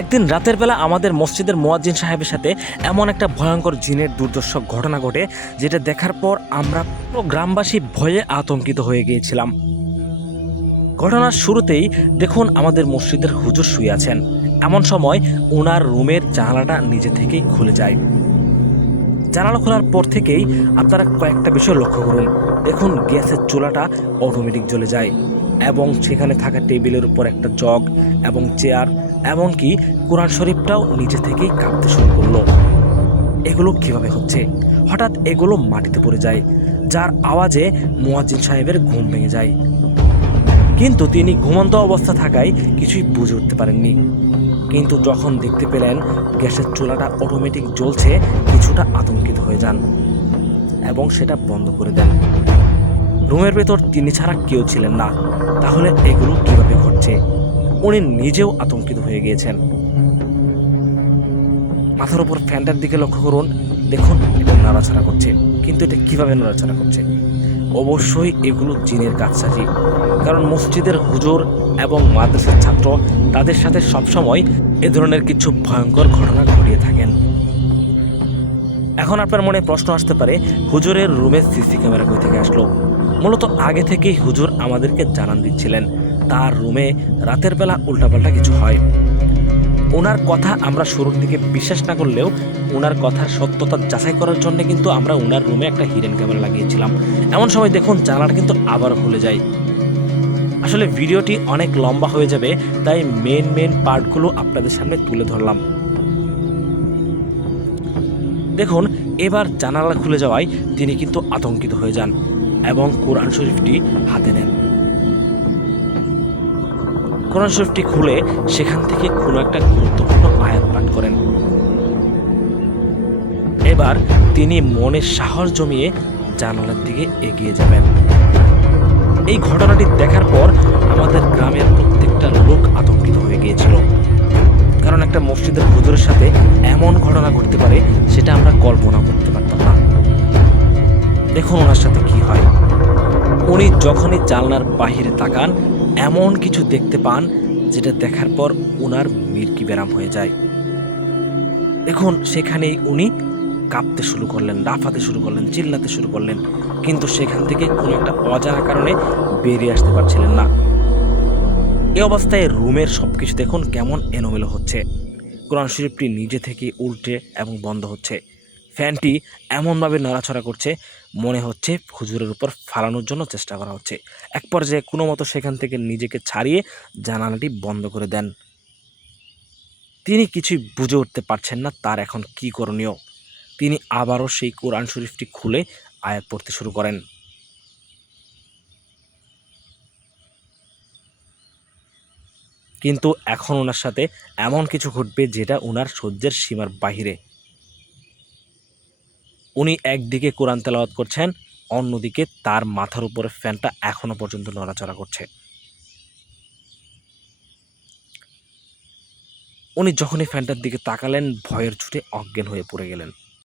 একদিন রাতের বেলা আমাদের মসজিদের মুয়াজ্জিন সাহেবের সাথে এমন একটা ভয়ঙ্কর জিনের দুর্দর্শ ঘটনা ঘটে, যেটা দেখার পর আমরা পুরো গ্রামবাসী ভয়ে আতঙ্কিত হয়ে গিয়েছিলাম। ঘটনার শুরুতেই দেখুন আমাদের মসজিদের হুজুর শুয়ে আছেন। এমন সময় ওনার রুমের জানালাটা নিজে থেকেই খুলে যায়। জানালা খোলার পর থেকেই আপনারা কয়েকটা বিষয় লক্ষ্য করুন। দেখুন গ্যাসের চুলাটা অটোমেটিক জ্বলে যায়, এবং সেখানে থাকা টেবিলের উপর একটা জগ এবং চেয়ার, এমনকি কোরআন শরীফটাও নিজে থেকেই কাঁপতে শুরু করলো। এগুলো কিভাবে হচ্ছে? হঠাৎ এগুলো মাটিতে পড়ে যায়, যার আওয়াজে মুয়াজ্জিন সাহেবের ঘুম ভেঙে যায়। কিন্তু তিনি ঘুমন্ত অবস্থা থাকায় কিছুই বুঝে উঠতে পারেননি। কিন্তু যখন দেখতে পেলেন গ্যাসের চুলাটা অটোমেটিক জ্বলছে, কিছুটা আতঙ্কিত হয়ে যান এবং সেটা বন্ধ করে দেন। রুমের ভেতর তিনি ছাড়া কেউ ছিলেন না। তাহলে এগুলো কিভাবে ঘটছে? উনি নিজেও আতঙ্কিত হয়ে গিয়েছেন। মাথার উপর ফ্যানটার দিকে লক্ষ্য করুন। দেখুন এটা নাড়াচাড়া করছে, কিন্তু এটা কিভাবে নাড়াচাড়া করছে? অবশ্যই এগুলো জিনের কাজসাজি, কারণ মসজিদের হুজুর এবং মাদ্রাসার ছাত্র তাদের সাথে সবসময় এ ধরনের কিছু ভয়ঙ্কর ঘটনা ঘটিয়ে থাকেন। এখন আপনার মনে প্রশ্ন আসতে পারে, হুজুরের রুমে সিসি ক্যামেরা কই থেকে আসলো? মূলত আগে থেকেই হুজুর আমাদেরকে জানান দিচ্ছিলেন তার রুমে রাতের বেলা উল্টাপাল্টা কিছু হয়। ওনার কথা আমরা শুরুর দিকে বিশ্বাস না করলেও ওনার কথার সত্যতা যাচাই করার জন্য কিন্তু আমরা ওনার রুমে একটা হিডেন ক্যামেরা লাগিয়েছিলাম। এমন সময় দেখুন জানালাটা কিন্তু আবারও খুলে যায়। আসলে ভিডিওটি অনেক লম্বা হয়ে যাবে, তাই মেন পার্টগুলো আপনাদের সামনে তুলে ধরলাম। দেখুন এবার জানালা খুলে যাওয়ায় তিনি কিন্তু আতঙ্কিত হয়ে যান এবং কোরআন শরীফটি হাতে নেন। কোরআন শরীফটি খুলে সেখান থেকে কোনো একটা গুরুত্বপূর্ণ আয়াত পাঠ করেন। এবার তিনি মনে সাহস জমিয়ে জানালার দিকে এগিয়ে যাবেন। এই ঘটনাটি দেখার পর আমাদের গ্রামের প্রত্যেকটা লোক আতঙ্কিত হয়ে গিয়েছিল, কারণ একটা মসজিদের হুজুরের সাথে এমন ঘটনা ঘটতে পারে সেটা আমরা কল্পনা করতে পারতাম না। দেখুন ওনার সাথে কি হয়। উনি যখনই জানলার বাহিরে তাকান, এমন কিছু দেখতে পান যেটা দেখার পর ওনার মির্কি ব্যারাম হয়ে যায়। দেখুন সেখানেই উনি কাঁপতে শুরু করলেন, লাফাতে শুরু করলেন, চিল্লাতে শুরু করলেন, কিন্তু সেখান থেকে কোনো একটা অজানা কারণে বেরিয়ে আসতে পারছিলেন না। এই অবস্থায় রুমের সবকিছু দেখুন কেমন এলোমেলো হচ্ছে। কোরআন শরীফটি নিজে থেকে উল্টে এবং বন্ধ হচ্ছে। ফ্যানটি এমনভাবে নড়াচড়া করছে, মনে হচ্ছে হুজুরের উপর ফালানোর জন্য চেষ্টা করা হচ্ছে। এক পর্যায়ে কোনো মতো সেখান থেকে নিজেকে ছাড়িয়ে জানালাটি বন্ধ করে দেন। তিনি কিছুই বুঝে উঠতে পারছেন না তার এখন কি করণীয়। তিনি আবারও সেই কোরআন শরীফটি খুলে আয়াত পড়তে শুরু করেন। কিন্তু এখন ওনার সাথে এমন কিছু ঘটবে যেটা ওনার সহ্যের সীমার বাহিরে। উনি একদিকে কোরআন তেলাওয়াত করছেন, অন্যদিকে তার মাথার উপরে ফ্যানটা এখনো পর্যন্ত নড়াচড়া করছে। উনি যখনই ফ্যানটার দিকে তাকালেন, ভয়ের ছুটে অজ্ঞান হয়ে পড়ে গেলেন।